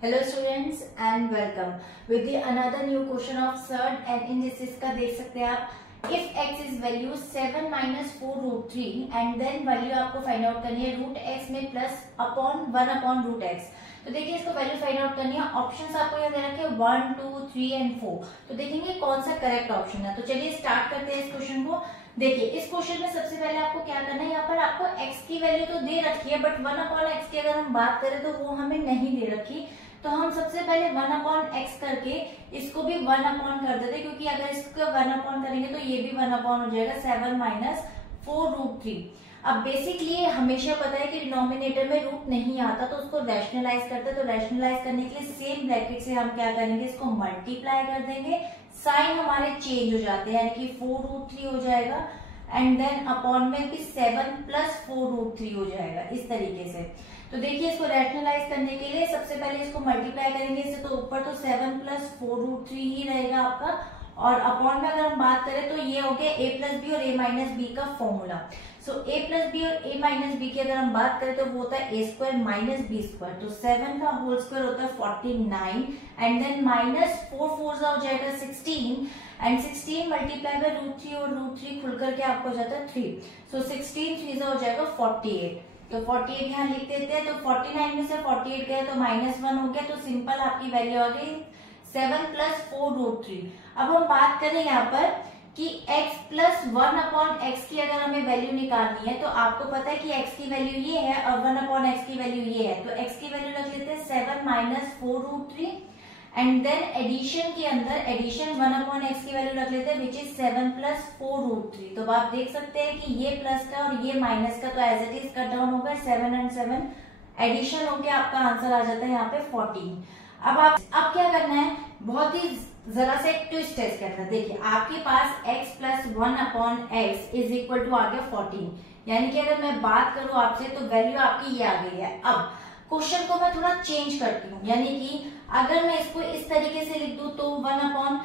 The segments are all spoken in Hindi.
Hello students and welcome with the another new question of third and in this का देख सकते हैं आप if x is value 7 minus 4 root 3 and then value आपको फाइंड आउट करनी है रूट x में plus upon 1 upon root x। तो देखिए इसको वैल्यू फाइंड आउट करनी है। ऑप्शंस आपको यहाँ दे रखे हैं 1 2 3 एंड 4। तो देखेंगे कौन सा करेक्ट ऑप्शन है। तो चलिए स्टार्ट करते हैं इस क्वेश्चन को। देखिए इस क्वेश्चन में सबसे पहले आपको क्या करना है, यहाँ पर आपको x की वैल्यू तो दे रखी है बट 1 अपॉन x की अगर हम बात करें तो वो हमें नहीं दे रखी। तो हम सबसे पहले 1 अपॉन x करके इसको भी 1 अपॉन कर देते, क्योंकि अगर इसको 1 अपॉन करेंगे तो ये भी 1 अपॉन हो जाएगा 7 माइनस 4 रूट 3। अब बेसिकली हमेशा पता है कि डिनोमिनेटर में रूट नहीं आता तो उसको रैशनलाइज करते हैं। तो रैशनलाइज करने के लिए सेम ब्रैकेट से हम क्या करेंगे, इसको मल्टीप्लाई कर देंगे, साइन हमारे चेंज हो जाते हैं, यानी कि 4 रूट 3 हो जाएगा एंड देन अपॉन में भी 7 प्लस 4 रूट 3 हो जाएगा इस तरीके से। तो देखिए इसको रैशनलाइज करने के लिए सबसे पहले इसको मल्टीप्लाई करेंगे इससे, तो ऊपर तो 7 प्लस 4 रूट 3 ही रहेगा आपका, और अपॉन में अगर हम बात करें तो ये हो गया a प्लस बी और a माइनस बी का formula. So a plus B और a माइनस बी की अगर हम बात करें तो वो होता है a square minus B square. तो 7 का होल स्क्वायर होता है 49 एंड देन माइनस 4 4 हो जाएगा 16 एंड 16 मल्टीप्लाई बाय रूट 3 और रूट 3 खुल करके आपको हो जाता है 3। सो 16 3 हो जाएगा 48। तो 48 यहाँ लिख देते हैं। तो 49 में से 48 गया तो -1 हो गया। तो सिंपल आपकी वैल्यू आ गई 7 प्लस 4 रूट 3। अब हम बात करें यहाँ पर कि x प्लस 1 अपॉन एक्स की अगर हमें वैल्यू निकालनी है तो आपको पता है कि x की वैल्यू ये है और 1 अपॉन एक्स की वैल्यू ये है। तो x की वैल्यू रख लेते हैं 7 minus 4 root 3 and then addition के अंदर एडिशन 1 अपॉन एक्स की वैल्यू रख लेते हैं विच इज 7 प्लस 4 रूट 3। तो आप देख सकते हैं कि ये प्लस का और ये माइनस का तो as it is cut down होगा, 7 एंड 7 एडिशन होकर आपका आंसर आ जाता है यहाँ पे 14। अब क्या करना है, बहुत ही जरा से एक ट्विस्ट टेस्ट करना है। देखिए आपके पास x plus 1 upon X is equal to आ गया 14, यानी कि अगर मैं बात करूं आपसे तो वैल्यू आपकी ये आ गई है। अब क्वेश्चन को मैं थोड़ा चेंज करती हूँ, यानी कि अगर मैं इसको इस तरीके से लिख दूं तो 1 upon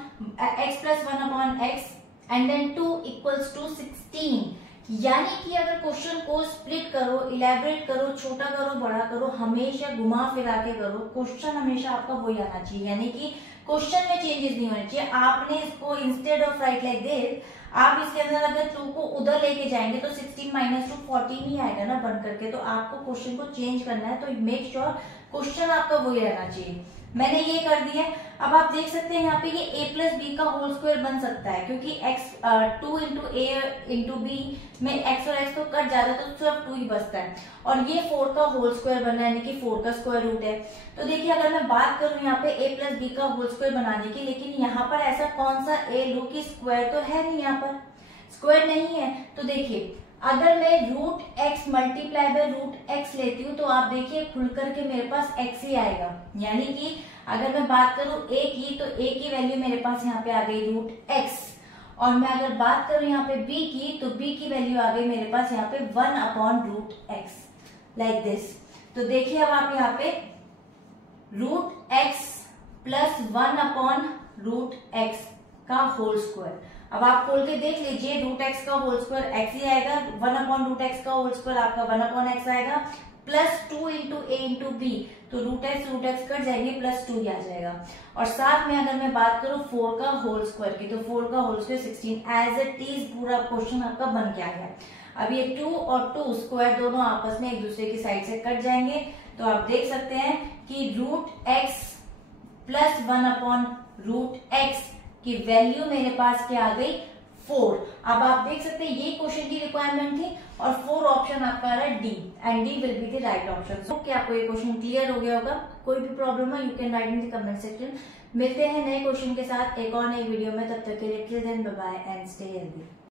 X plus 1 upon X and then 2 equals to 16, यानी कि अगर क्वेश्चन को स्प्लिट करो, इलेबरेट करो, छोटा करो, बड़ा करो, हमेशा घुमा फिरा के करो, क्वेश्चन हमेशा आपका वही आना चाहिए, यानी कि क्वेश्चन में चेंजेस नहीं होने चाहिए। आपने इसको instead of right like this, आप इसके अंदर अगर 2 को उधर लेके जाएंगे तो 16 माइनस 2 14 ही आएगा ना बन करके। तो आपको क्वेश्चन को चेंज करना है, तो मेक श्योर क्वेश्चन आपका वही रहना चाहिए। मैंने ये कर दिया। अब आप देख सकते हैं यहाँ पे ये a प्लस बी का होल स्क्वायर बन सकता है, क्योंकि x 2 into A into B में x और x तो कट जाता है तो सिर्फ 2 ही बचता है, और ये 4 का होल स्क्वायर बना है, यानी कि 4 का स्क्वायर रूट है। तो देखिए अगर मैं बात करूं यहाँ पे a प्लस बी का होल स्क्वायर बनाने की, लेकिन यहाँ पर ऐसा कौन सा a लो कि स्क्वायर तो है नहीं, यहाँ पर स्क्वायर नहीं है। तो देखिए अगर मैं root x multiply by root x लेती हूँ तो आप देखिए खुल करके मेरे पास x ही आएगा, यानी कि अगर मैं बात करूं a की तो a की वैल्यू मेरे पास यहाँ पे आ गई रूट x, और मैं अगर बात करूं यहाँ पे b की तो b की वैल्यू आ गई मेरे पास यहाँ पे 1 upon root x like this. तो देखिए अब आप यहाँ पे root x plus 1 upon root x का होल स्क्वायर, अब आप खोल के देख लीजिए रूट एक्स का होल स्क्वायर एक्स ही आएगा, 1 अपॉन रूट एक्स का होल स्क्वायर आपका 1 अपॉन एक्स आएगा, plus 2 into A into B, तो रूट एक्स कट जाएंगे प्लस 2 ही आ जाएगा। और साथ में अगर मैं बात करूं 4 का होल स्क्वायर की तो 4 का whole square 16 as it is पूरा क्वेश्चन आपका बन के आ गया। अब ये 2 और 2 स्क्वायर दोनों आपस में एक दूसरे की साइड से कट जाएंगे, तो आप देख सकते हैं कि root X plus 1 upon root X की वैल्यू मेरे पास क्या आ गई 4। अब आप देख सकते हैं ये क्वेश्चन की रिक्वायरमेंट थी और 4 ऑप्शन आपका आ रहा है D and D will be the right option. So क्या आपको ये क्वेश्चन क्लियर हो गया होगा? कोई भी प्रॉब्लम है you can write in the comment section. मिलते हैं नए क्वेश्चन के साथ एक और नई वीडियो में, तब तक के लिए till then bye bye and stay healthy.